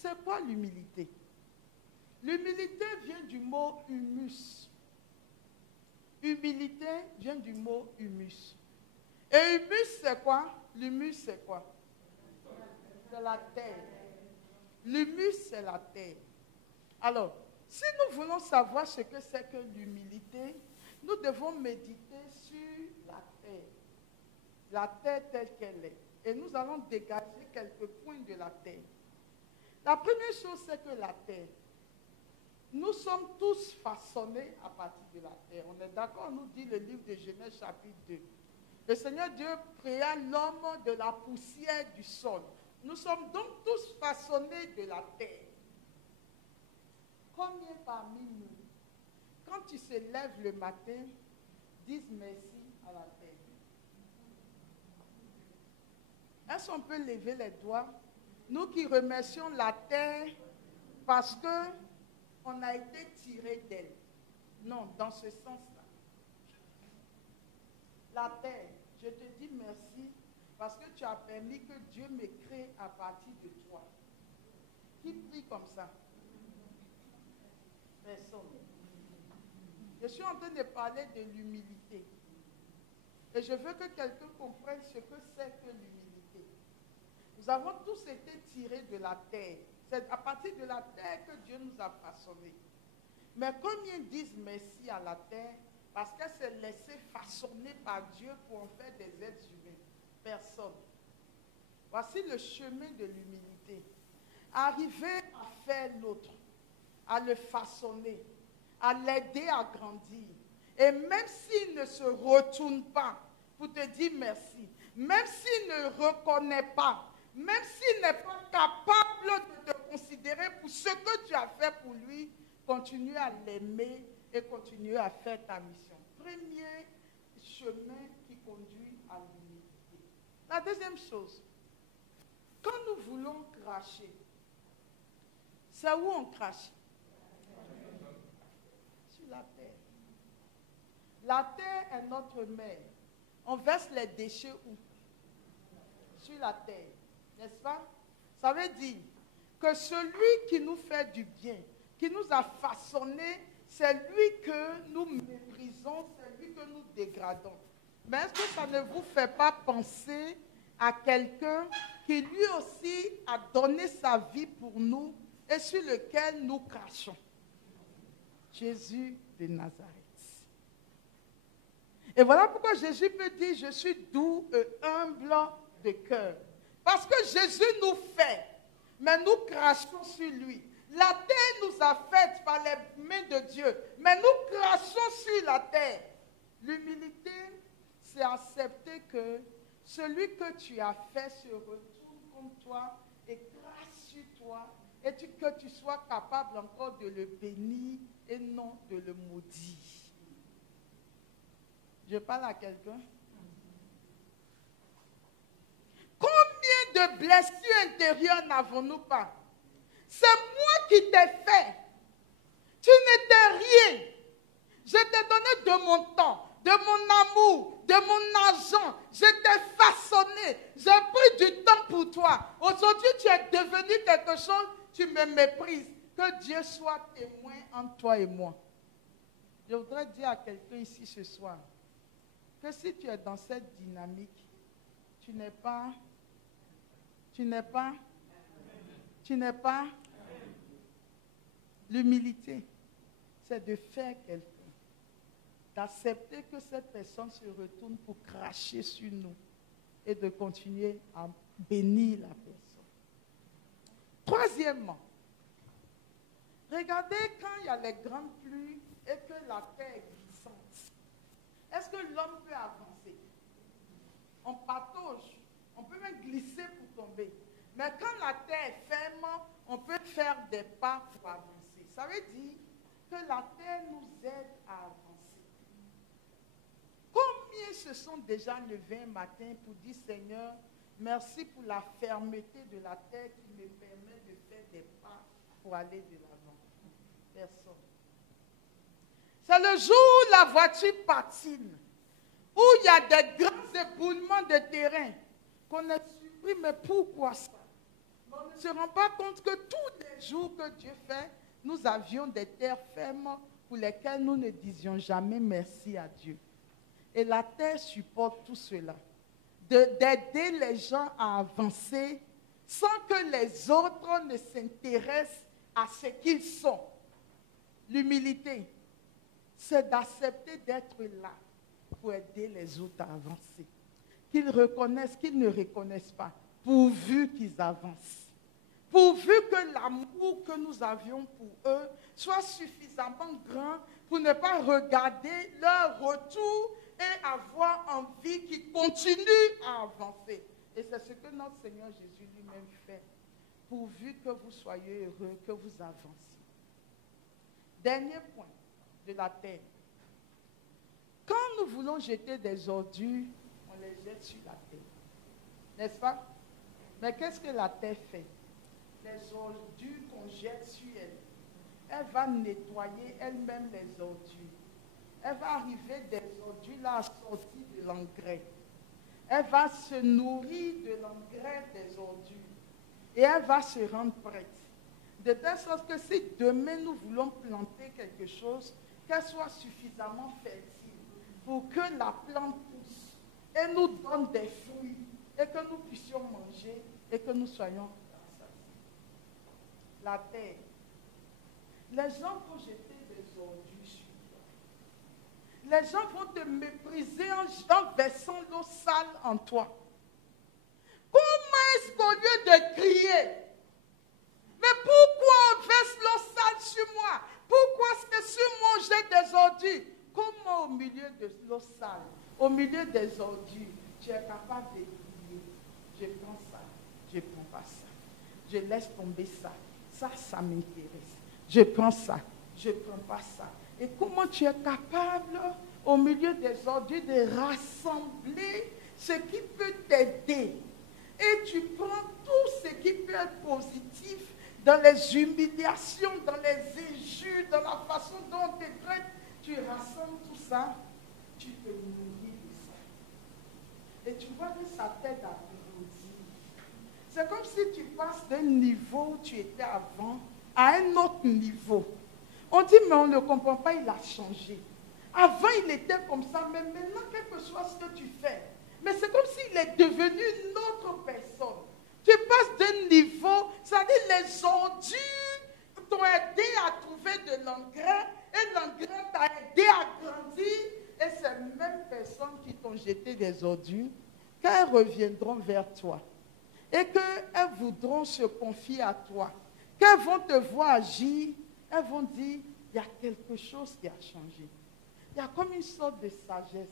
C'est quoi l'humilité? L'humilité vient du mot humus. Humilité vient du mot humus. Et humus, c'est quoi? L'humus, c'est quoi? C'est la terre. L'humus, c'est la terre. Alors, si nous voulons savoir ce que c'est que l'humilité, nous devons méditer sur la terre telle qu'elle est. Et nous allons dégager quelques points de la terre. La première chose, c'est que la terre, nous sommes tous façonnés à partir de la terre. On est d'accord, nous dit le livre de Genèse chapitre 2. Le Seigneur Dieu créa l'homme de la poussière du sol. Nous sommes donc tous façonnés de la terre. Combien parmi nous, quand tu te lèves le matin, disent merci à la terre? Est-ce qu'on peut lever les doigts? Nous qui remercions la terre parce qu'on a été tiré d'elle. Non, dans ce sens-là. La terre, je te dis merci parce que tu as permis que Dieu me crée à partir de toi. Qui prie comme ça? Personne. Je suis en train de parler de l'humilité. Et je veux que quelqu'un comprenne ce que c'est que l'humilité. Nous avons tous été tirés de la terre. C'est à partir de la terre que Dieu nous a façonnés. Mais combien disent merci à la terre parce qu'elle s'est laissée façonner par Dieu pour en faire des êtres humains? Personne. Voici le chemin de l'humilité. Arriver à faire l'autre, à le façonner, à l'aider à grandir. Et même s'il ne se retourne pas pour te dire merci, même s'il ne reconnaît pas, même s'il n'est pas capable de te considérer pour ce que tu as fait pour lui, continue à l'aimer et continue à faire ta mission. Premier chemin qui conduit à l'humilité. La deuxième chose, quand nous voulons cracher, c'est où on crache? Sur la terre. La terre est notre mère. On verse les déchets où? Sur la terre. N'est-ce pas? Ça veut dire que celui qui nous fait du bien, qui nous a façonnés, c'est lui que nous méprisons, c'est lui que nous dégradons. Mais est-ce que ça ne vous fait pas penser à quelqu'un qui lui aussi a donné sa vie pour nous et sur lequel nous crachons? Jésus de Nazareth. Et voilà pourquoi Jésus peut dire, je suis doux et humble de cœur. Parce que Jésus nous fait, mais nous crachons sur lui. La terre nous a faites par les mains de Dieu, mais nous crachons sur la terre. L'humilité, c'est accepter que celui que tu as fait se retourne contre toi et crache sur toi, et que tu sois capable encore de le bénir et non de le maudire. Je parle à quelqu'un. Combien de blessures intérieures n'avons-nous pas? C'est moi qui t'ai fait. Tu n'étais rien. Je t'ai donné de mon temps, de mon amour, de mon argent. Je t'ai façonné. J'ai pris du temps pour toi. Aujourd'hui, tu es devenu quelque chose, tu me méprises. Que Dieu soit témoin entre toi et moi. Je voudrais dire à quelqu'un ici ce soir que si tu es dans cette dynamique, tu n'es pas. L'humilité, c'est de faire quelqu'un, d'accepter que cette personne se retourne pour cracher sur nous et de continuer à bénir la personne. Troisièmement, regardez quand il y a les grandes pluies et que la terre est glissante. Est-ce que l'homme peut avancer? On patauge, on peut même glisser pour tomber. Mais quand la terre est ferme, on peut faire des pas pour avancer. Ça veut dire que la terre nous aide à avancer. Combien se sont déjà levés un matin pour dire, Seigneur, merci pour la fermeté de la terre qui me permet de faire des pas pour aller de l'avant? Personne. C'est le jour où la voiture patine, où il y a des grands éboulements de terrain, qu'on est surpris, mais pourquoi ça? Mais on ne se rend pas compte que tous les jours que Dieu fait, nous avions des terres fermes pour lesquelles nous ne disions jamais merci à Dieu. Et la terre supporte tout cela. D'aider les gens à avancer sans que les autres ne s'intéressent à ce qu'ils sont. L'humilité, c'est d'accepter d'être là pour aider les autres à avancer. Qu'ils reconnaissent, qu'ils ne reconnaissent pas, pourvu qu'ils avancent. Pourvu que l'amour que nous avions pour eux soit suffisamment grand pour ne pas regarder leur retour et avoir envie qu'ils continuent à avancer. Et c'est ce que notre Seigneur Jésus lui-même fait, pourvu que vous soyez heureux, que vous avanciez. Dernier point de la terre. Quand nous voulons jeter des ordures, on les jette sur la terre. N'est-ce pas? Mais qu'est-ce que la terre fait? Les ordures qu'on jette sur elle, elle va nettoyer elle-même les ordures. Elle va arriver des ordures là sorties de l'engrais. Elle va se nourrir de l'engrais des ordures. Et elle va se rendre prête. De telle sorte que si demain nous voulons planter quelque chose, qu'elle soit suffisamment fertile pour que la plante pousse et nous donne des fruits et que nous puissions manger et que nous soyons rassasiés. La terre. Les gens vont jeter des ordures sur toi. Les gens vont te mépriser en versant l'eau sale en toi. Comment est-ce qu'au lieu de crier, mais pourquoi on verse l'eau sale sur moi? Pourquoi est-ce que sur moi on jette des ordures? Comment au milieu de l'eau sale, au milieu des ordures, tu es capable de crier, je prends ça, je ne prends pas ça. Je laisse tomber ça. Ça m'intéresse. Je prends ça, je ne prends pas ça. Et comment tu es capable, au milieu des ordures, de rassembler ce qui peut t'aider? Et tu prends tout ce qui peut être positif dans les humiliations, dans les injures, dans la façon dont on te traite. Tu rassembles tout ça, tu te nourris de ça. Et tu vois que ça t'aide à grandir. C'est comme si tu passes d'un niveau où tu étais avant à un autre niveau. On dit, mais on ne comprend pas, il a changé. Avant, il était comme ça, mais maintenant, quel que soit ce que tu fais, mais c'est comme s'il est devenu une autre personne. Tu passes d'un niveau, c'est-à-dire les ordures t'ont aidé à trouver de l'engrais, et l'engrais t'a aidé à grandir, et ces mêmes personnes qui t'ont jeté des ordures, quand elles reviendront vers toi, et qu'elles voudront se confier à toi, qu'elles vont te voir agir, elles vont dire, il y a quelque chose qui a changé. Il y a comme une sorte de sagesse.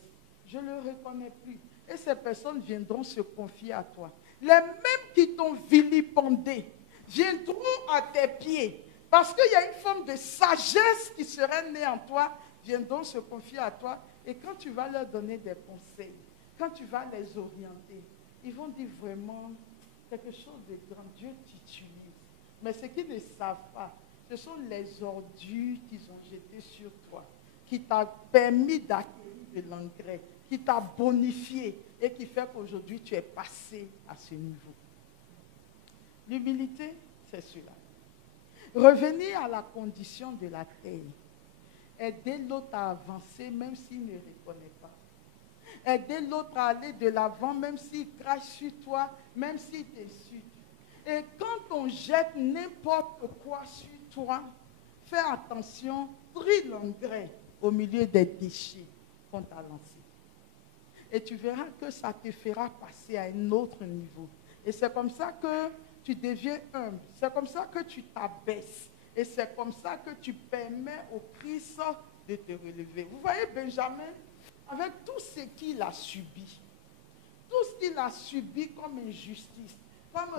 Je ne le reconnais plus. Et ces personnes viendront se confier à toi. Les mêmes qui t'ont vilipendé viendront à tes pieds. Parce qu'il y a une forme de sagesse qui serait née en toi, viendront se confier à toi. Et quand tu vas leur donner des conseils, quand tu vas les orienter, ils vont dire vraiment quelque chose de grand. Dieu t'utilise. Mais ce qu'ils ne savent pas, ce sont les ordures qu'ils ont jetées sur toi, qui t'a permis d'acquérir de l'engrais, qui t'a bonifié et qui fait qu'aujourd'hui tu es passé à ce niveau. L'humilité, c'est cela. Revenir à la condition de la terre. Aider l'autre à avancer même s'il ne reconnaît pas. Aider l'autre à aller de l'avant même s'il crache sur toi, même s'il t'insulte. Et quand on jette n'importe quoi sur toi, fais attention, trie l'engrais au milieu des déchets qu'on t'a lancés. Et tu verras que ça te fera passer à un autre niveau. Et c'est comme ça que tu deviens humble. C'est comme ça que tu t'abaisses. Et c'est comme ça que tu permets au Christ de te relever. Vous voyez Benjamin, avec tout ce qu'il a subi, tout ce qu'il a subi comme injustice, comme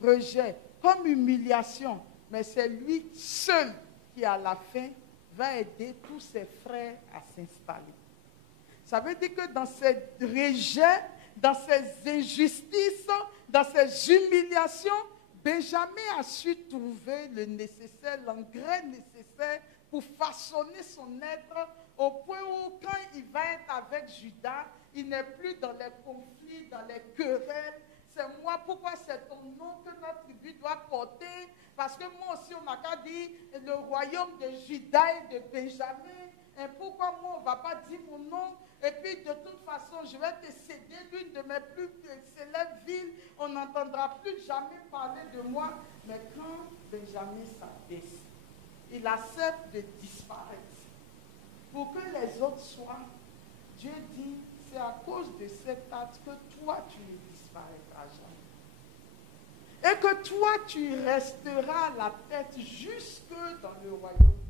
rejet, comme humiliation, mais c'est lui seul qui à la fin va aider tous ses frères à s'installer. Ça veut dire que dans ces rejets, dans ces injustices, dans ces humiliations, Benjamin a su trouver le nécessaire, l'engrais nécessaire pour façonner son être au point où quand il va être avec Judas, il n'est plus dans les conflits, dans les querelles. c'est moi, pourquoi c'est ton nom que notre tribu doit porter? Parce que moi aussi, on m'a qu'à dire le royaume de Juda et de Benjamin. Et pourquoi moi, on ne va pas dire mon nom? Et puis, de toute façon, je vais te céder l'une de mes plus célèbres villes. On n'entendra plus jamais parler de moi. Mais quand Benjamin s'abaisse, il accepte de disparaître. Pour que les autres soient, Dieu dit, c'est à cause de cet acte que toi, tu ne disparaîtras jamais. Et que toi, tu resteras la tête jusque dans le royaume